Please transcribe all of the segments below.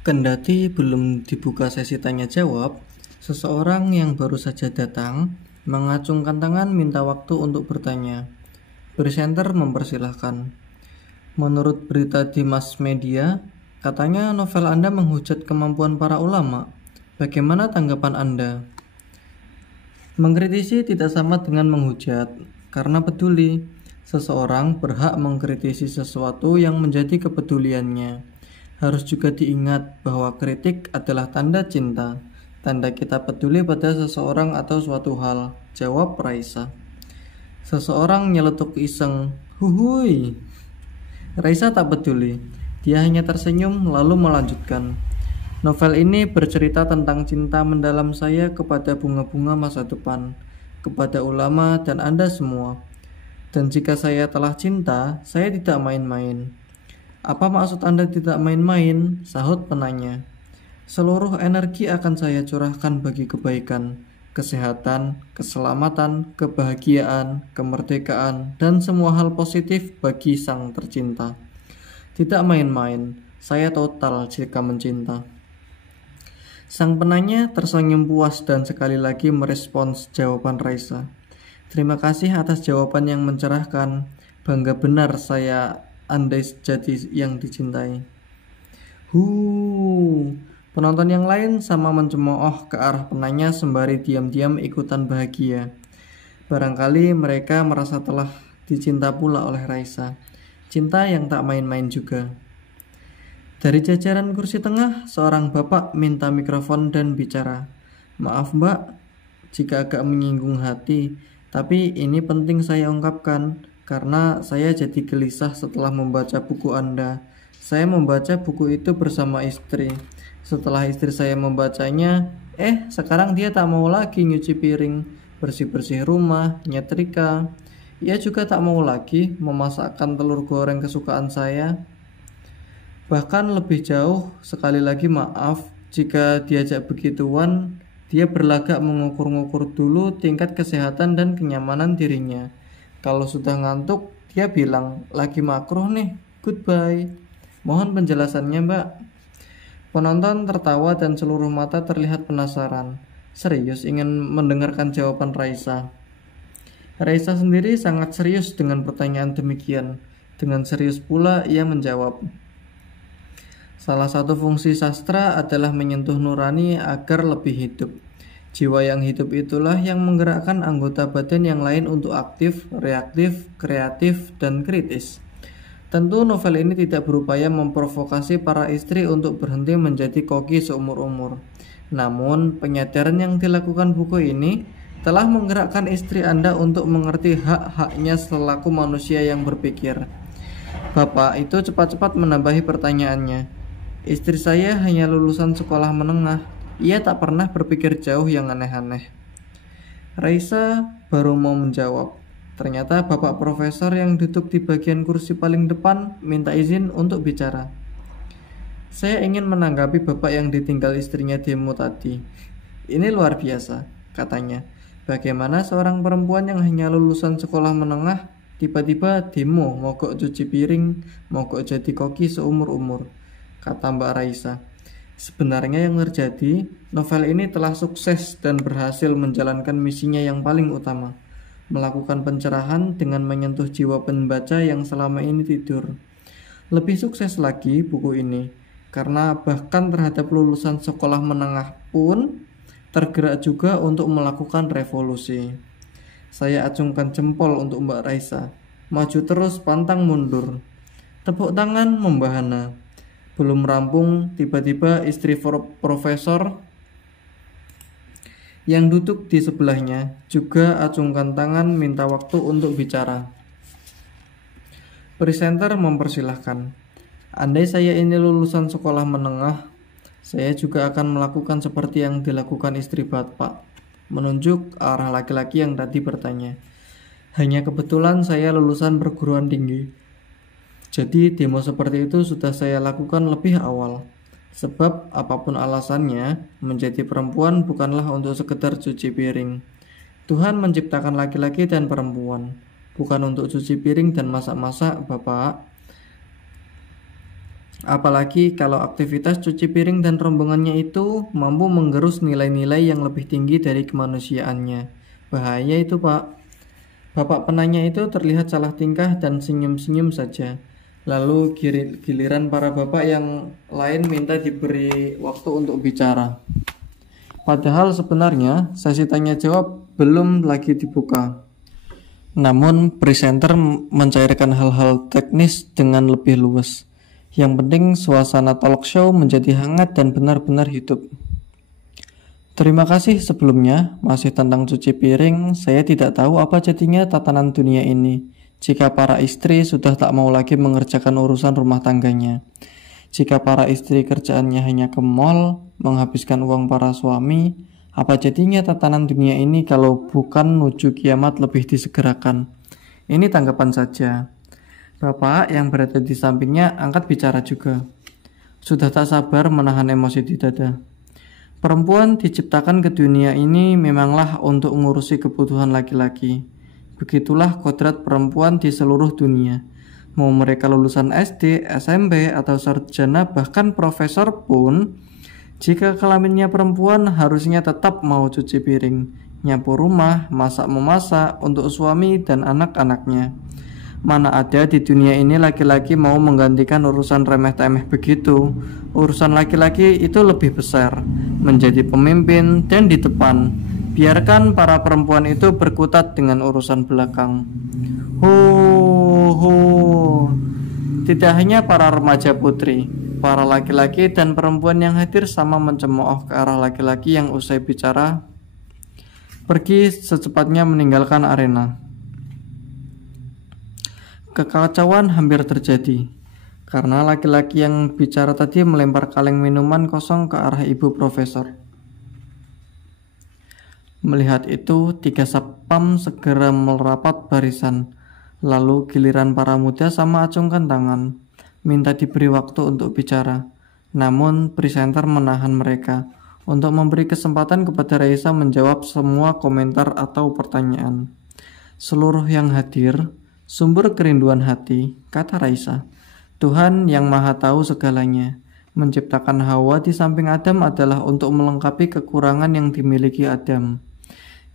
Kendati belum dibuka sesi tanya jawab, seseorang yang baru saja datang mengacungkan tangan minta waktu untuk bertanya. Presenter mempersilahkan. Menurut berita di mass media, katanya novel Anda menghujat kemampuan para ulama. Bagaimana tanggapan Anda? Mengkritisi tidak sama dengan menghujat, karena peduli. Seseorang berhak mengkritisi sesuatu yang menjadi kepeduliannya. Harus juga diingat bahwa kritik adalah tanda cinta, tanda kita peduli pada seseorang atau suatu hal. Jawab Raisa. Seseorang nyeletuk iseng, "Huhui." Raisa tak peduli. Dia hanya tersenyum lalu melanjutkan. Novel ini bercerita tentang cinta mendalam saya kepada bunga-bunga masa depan, kepada ulama dan Anda semua. Dan jika saya telah cinta, saya tidak main-main. Apa maksud Anda tidak main-main? Sahut penanya. Seluruh energi akan saya curahkan bagi kebaikan, kesehatan, keselamatan, kebahagiaan, kemerdekaan, dan semua hal positif bagi sang tercinta. Tidak main-main, saya total jika mencinta. Sang penanya tersenyum puas dan sekali lagi merespons jawaban Raisa. Terima kasih atas jawaban yang mencerahkan. Bangga benar saya andai jadi yang dicintai. Penonton yang lain sama mencemooh ke arah penanya sembari diam-diam ikutan bahagia. Barangkali mereka merasa telah dicinta pula oleh Raisa. Cinta yang tak main-main juga. Dari jajaran kursi tengah, seorang bapak minta mikrofon dan bicara. Maaf mbak, jika agak menyinggung hati, tapi ini penting saya ungkapkan, karena saya jadi gelisah setelah membaca buku Anda. Saya membaca buku itu bersama istri. Setelah istri saya membacanya, sekarang dia tak mau lagi nyuci piring, bersih-bersih rumah, nyetrika. Ia juga tak mau lagi memasakkan telur goreng kesukaan saya. Bahkan lebih jauh, sekali lagi maaf, jika diajak begituan, dia berlagak mengukur-ngukur dulu tingkat kesehatan dan kenyamanan dirinya. Kalau sudah ngantuk, dia bilang, lagi makruh nih, goodbye. Mohon penjelasannya mbak. Penonton tertawa dan seluruh mata terlihat penasaran. Serius ingin mendengarkan jawaban Raisa. Raisa sendiri sangat serius dengan pertanyaan demikian. Dengan serius pula ia menjawab. Salah satu fungsi sastra adalah menyentuh nurani agar lebih hidup. Jiwa yang hidup itulah yang menggerakkan anggota badan yang lain untuk aktif, reaktif, kreatif, dan kritis. Tentu novel ini tidak berupaya memprovokasi para istri untuk berhenti menjadi koki seumur-umur. Namun, penyadaran yang dilakukan buku ini telah menggerakkan istri Anda untuk mengerti hak-haknya selaku manusia yang berpikir. Bapak itu cepat-cepat menambahi pertanyaannya. Istri saya hanya lulusan sekolah menengah. Ia tak pernah berpikir jauh yang aneh-aneh. Raisa baru mau menjawab. Ternyata bapak profesor yang duduk di bagian kursi paling depan minta izin untuk bicara. Saya ingin menanggapi bapak yang ditinggal istrinya demo tadi. Ini luar biasa, katanya. Bagaimana seorang perempuan yang hanya lulusan sekolah menengah tiba-tiba demo mogok cuci piring, mogok jadi koki seumur-umur, kata Mbak Raisa. Sebenarnya yang terjadi, novel ini telah sukses dan berhasil menjalankan misinya yang paling utama, melakukan pencerahan dengan menyentuh jiwa pembaca yang selama ini tidur. Lebih sukses lagi buku ini, karena bahkan terhadap lulusan sekolah menengah pun tergerak juga untuk melakukan revolusi. Saya acungkan jempol untuk Mbak Raisa. Maju terus, pantang mundur. Tepuk tangan membahana. Belum rampung, tiba-tiba istri profesor yang duduk di sebelahnya juga acungkan tangan minta waktu untuk bicara. Presenter mempersilahkan. Andai saya ini lulusan sekolah menengah, saya juga akan melakukan seperti yang dilakukan istri bapak, menunjuk arah laki-laki yang tadi bertanya. Hanya kebetulan saya lulusan perguruan tinggi. Jadi demo seperti itu sudah saya lakukan lebih awal. Sebab apapun alasannya, menjadi perempuan bukanlah untuk sekedar cuci piring. Tuhan menciptakan laki-laki dan perempuan, bukan untuk cuci piring dan masak-masak, Bapak. Apalagi kalau aktivitas cuci piring dan rombongannya itu mampu menggerus nilai-nilai yang lebih tinggi dari kemanusiaannya. Bahaya itu, Pak. Bapak penanya itu terlihat salah tingkah dan senyum-senyum saja. Lalu giliran para bapak yang lain minta diberi waktu untuk bicara. Padahal sebenarnya sesi tanya jawab belum lagi dibuka. Namun presenter mencairkan hal-hal teknis dengan lebih luas. Yang penting suasana talk show menjadi hangat dan benar-benar hidup. Terima kasih sebelumnya, masih tentang cuci piring, saya tidak tahu apa jadinya tatanan dunia ini. Jika para istri sudah tak mau lagi mengerjakan urusan rumah tangganya. Jika para istri kerjaannya hanya ke mall, menghabiskan uang para suami, apa jadinya tatanan dunia ini kalau bukan menuju kiamat lebih disegerakan? Ini tanggapan saja. Bapak yang berada di sampingnya angkat bicara juga. Sudah tak sabar menahan emosi di dada. Perempuan diciptakan ke dunia ini memanglah untuk mengurusi kebutuhan laki-laki. Begitulah kodrat perempuan di seluruh dunia. Mau mereka lulusan SD, SMP, atau sarjana, bahkan profesor pun, jika kelaminnya perempuan harusnya tetap mau cuci piring, nyapu rumah, masak-memasak untuk suami dan anak-anaknya. Mana ada di dunia ini laki-laki mau menggantikan urusan remeh-temeh begitu. Urusan laki-laki itu lebih besar, menjadi pemimpin dan di depan. Biarkan para perempuan itu berkutat dengan urusan belakang. Tidak hanya para remaja putri, para laki-laki dan perempuan yang hadir sama mencemooh ke arah laki-laki yang usai bicara pergi secepatnya meninggalkan arena. Kekacauan hampir terjadi karena laki-laki yang bicara tadi melempar kaleng minuman kosong ke arah ibu profesor. Melihat itu, 3 satpam segera merapat barisan. Lalu giliran para muda sama acungkan tangan, minta diberi waktu untuk bicara. Namun presenter menahan mereka untuk memberi kesempatan kepada Raisa menjawab semua komentar atau pertanyaan. Seluruh yang hadir sumber kerinduan hati, kata Raisa. Tuhan yang maha tahu segalanya. Menciptakan Hawa di samping Adam adalah untuk melengkapi kekurangan yang dimiliki Adam.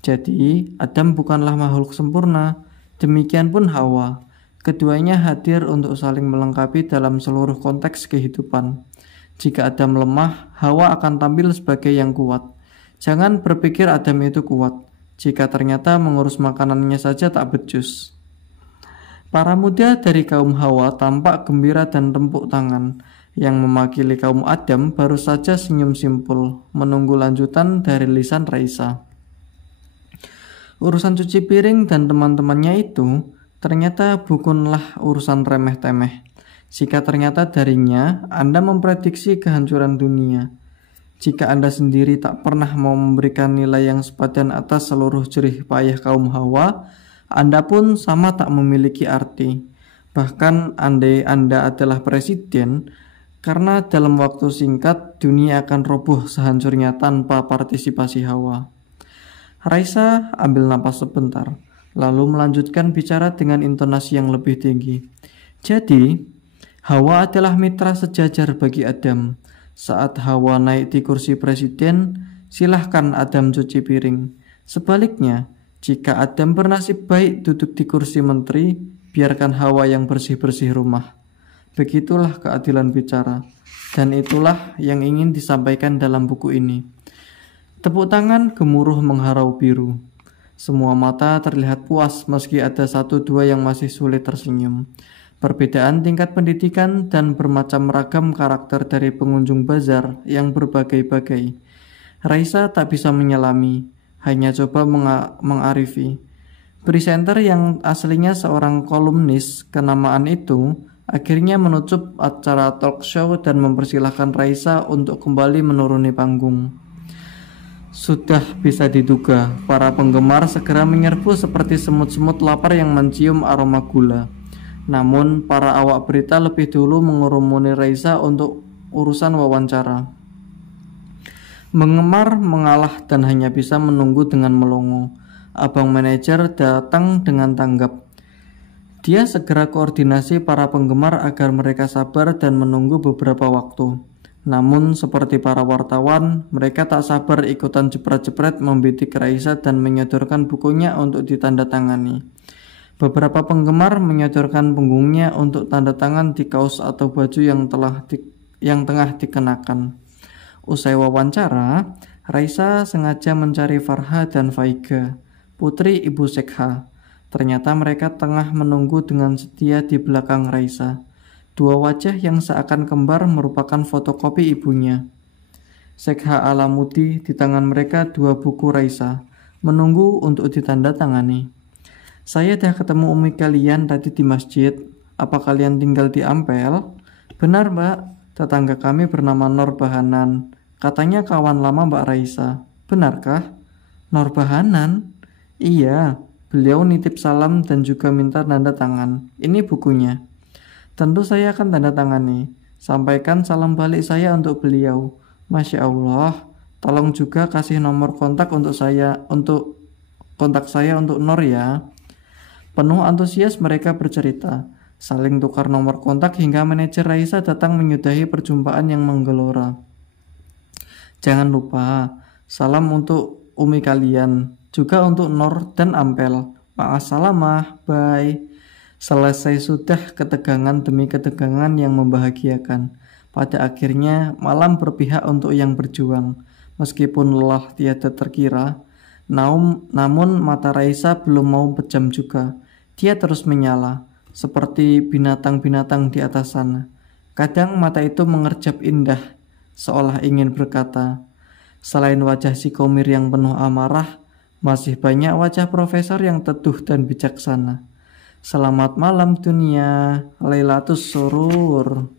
Jadi, Adam bukanlah makhluk sempurna, demikian pun Hawa. Keduanya hadir untuk saling melengkapi dalam seluruh konteks kehidupan. Jika Adam lemah, Hawa akan tampil sebagai yang kuat. Jangan berpikir Adam itu kuat, jika ternyata mengurus makanannya saja tak becus. Para muda dari kaum Hawa tampak gembira dan tepuk tangan. Yang mewakili kaum Adam baru saja senyum simpul, menunggu lanjutan dari lisan Raisa. Urusan cuci piring dan teman-temannya itu ternyata bukanlah urusan remeh-temeh. Jika ternyata darinya Anda memprediksi kehancuran dunia. Jika Anda sendiri tak pernah mau memberikan nilai yang sepadan atas seluruh jerih payah kaum Hawa, Anda pun sama tak memiliki arti. Bahkan andai Anda adalah presiden, karena dalam waktu singkat dunia akan roboh sehancurnya tanpa partisipasi Hawa. Raisa ambil napas sebentar, lalu melanjutkan bicara dengan intonasi yang lebih tinggi. Jadi, Hawa adalah mitra sejajar bagi Adam. Saat Hawa naik di kursi presiden, silahkan Adam cuci piring. Sebaliknya, jika Adam bernasib baik duduk di kursi menteri, biarkan Hawa yang bersih-bersih rumah. Begitulah keadilan bicara, dan itulah yang ingin disampaikan dalam buku ini. Tepuk tangan gemuruh mengharau biru. Semua mata terlihat puas meski ada 1-2 yang masih sulit tersenyum. Perbedaan tingkat pendidikan dan bermacam ragam karakter dari pengunjung bazar yang berbagai-bagai. Raisa tak bisa menyelami, hanya coba mengarifi. Presenter yang aslinya seorang kolumnis kenamaan itu akhirnya menutup acara talk show dan mempersilahkan Raisa untuk kembali menuruni panggung. Sudah bisa diduga, para penggemar segera menyerbu seperti semut-semut lapar yang mencium aroma gula. Namun, para awak berita lebih dulu mengurumuni Raisa untuk urusan wawancara. Mengemar, mengalah, dan hanya bisa menunggu dengan melongo. Abang manajer datang dengan tanggap. Dia segera koordinasi para penggemar agar mereka sabar dan menunggu beberapa waktu. Namun seperti para wartawan, mereka tak sabar ikutan jepret-jepret membidik Raisa dan menyodorkan bukunya untuk ditandatangani. Beberapa penggemar menyodorkan punggungnya untuk tanda tangan di kaos atau baju yang tengah dikenakan. Usai wawancara, Raisa sengaja mencari Farha dan Faiga, putri Ibu Sekha. Ternyata mereka tengah menunggu dengan setia di belakang Raisa. Dua wajah yang seakan kembar merupakan fotokopi ibunya. Sekha Alamudi di tangan mereka dua buku Raisa, menunggu untuk ditandatangani. Saya dah ketemu umi kalian tadi di masjid. Apa kalian tinggal di Ampel? Benar mbak, tetangga kami bernama Nur Bahanan. Katanya kawan lama mbak Raisa. Benarkah? Nur Bahanan? Iya. Beliau nitip salam dan juga minta tanda tangan. Ini bukunya. Tentu saya akan tanda tangani. Sampaikan salam balik saya untuk beliau. Masya Allah. Tolong juga kasih nomor kontak untuk kontak saya untuk Nur ya. Penuh antusias mereka bercerita. Saling tukar nomor kontak hingga manajer Raisa datang menyudahi perjumpaan yang menggelora. Jangan lupa, salam untuk umi kalian. Juga untuk Nur dan Ampel. Ma'assalamah, bye. Selesai sudah ketegangan demi ketegangan yang membahagiakan. Pada akhirnya malam berpihak untuk yang berjuang. Meskipun lelah tiada terkira, namun mata Raisa belum mau pejam juga. Dia terus menyala, seperti binatang-binatang di atas sana. Kadang mata itu mengerjap indah, seolah ingin berkata, selain wajah si Komir yang penuh amarah, masih banyak wajah profesor yang teduh dan bijaksana. Selamat malam dunia, Lailatus Surur.